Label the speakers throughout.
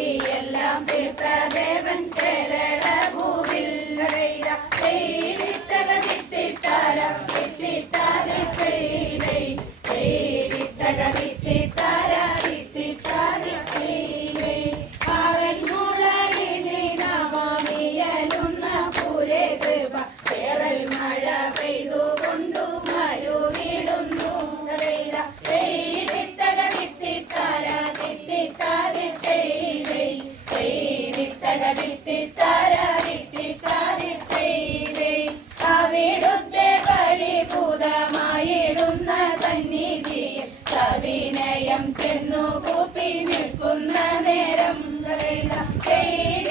Speaker 1: എല്ലാം തീർത്ത തകവിത്തി തരവിത്തി തരി സന്നിധിയിൽ സവിനയം ചെന്നു കൂപ്പി നിൽക്കുന്ന നേരം.
Speaker 2: ചെയ്ത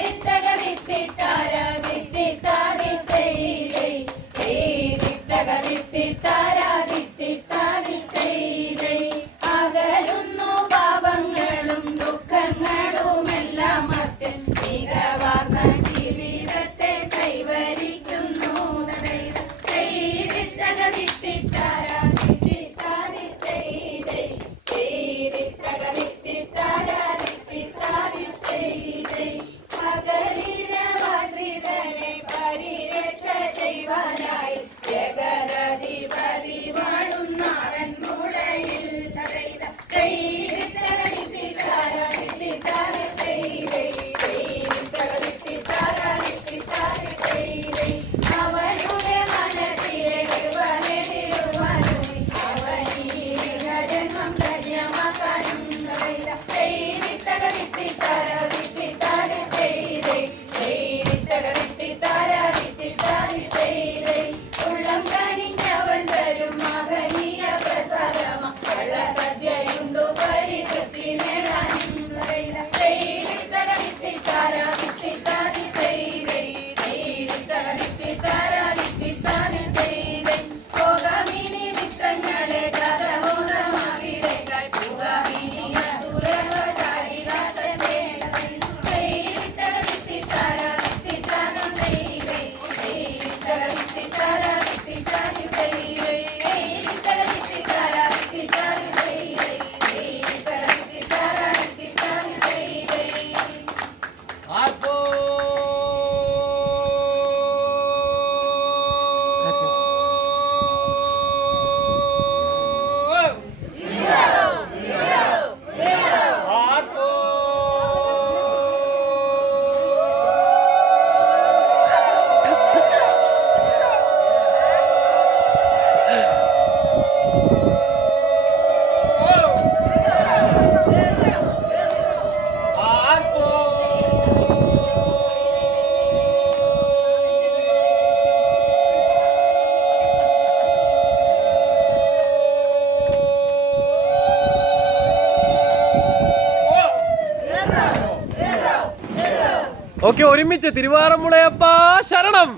Speaker 3: ഓക്കെ ഒരുമിച്ച് തിരുവാറമ്മുളയപ്പ ശരണം.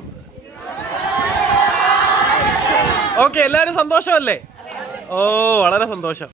Speaker 3: ഓക്കെ എല്ലാവരും സന്തോഷമല്ലേ? ഓ വളരെ സന്തോഷം.